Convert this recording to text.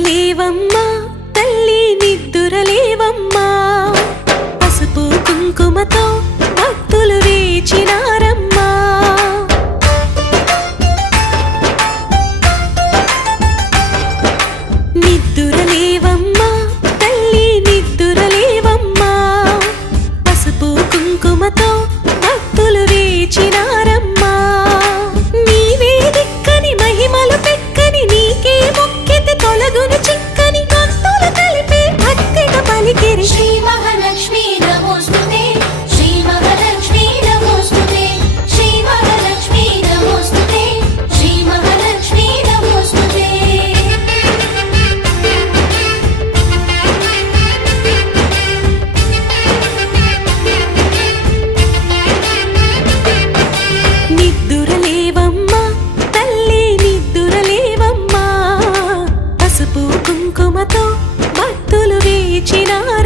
నిద్దురలేవమ్మా తల్లి నిద్దురలేవమ్మా పసుపు కుంకుమతో భక్తులు వేచినారమ్మా నిద్దురలేవమ్మా తల్లి నిద్దురలేవమ్మా పసుపు కుంకుమతో భక్తులు వేచినారమ్మా నీవే దిక్కని మహిమలు పెక్కని నీకే మొక్కితే తొలగును చిక్కని భక్తులు కలిపే భక్తిగా పలికిరి శ్రీ మహాలక్ష్మీ నమోస్తుతే శ్రీ మహాలక్ష్మీ నమోస్తుతే శ్రీ మహాలక్ష్మీ నమోస్తుతే శ్రీ మహాలక్ష్మీ నమోస్తుతే నిద్దురలేవమ్మా తల్లి నిద్దురలేవమ్మా పసుపు కుంకుమతో భక్తులు వేచినారమ్మా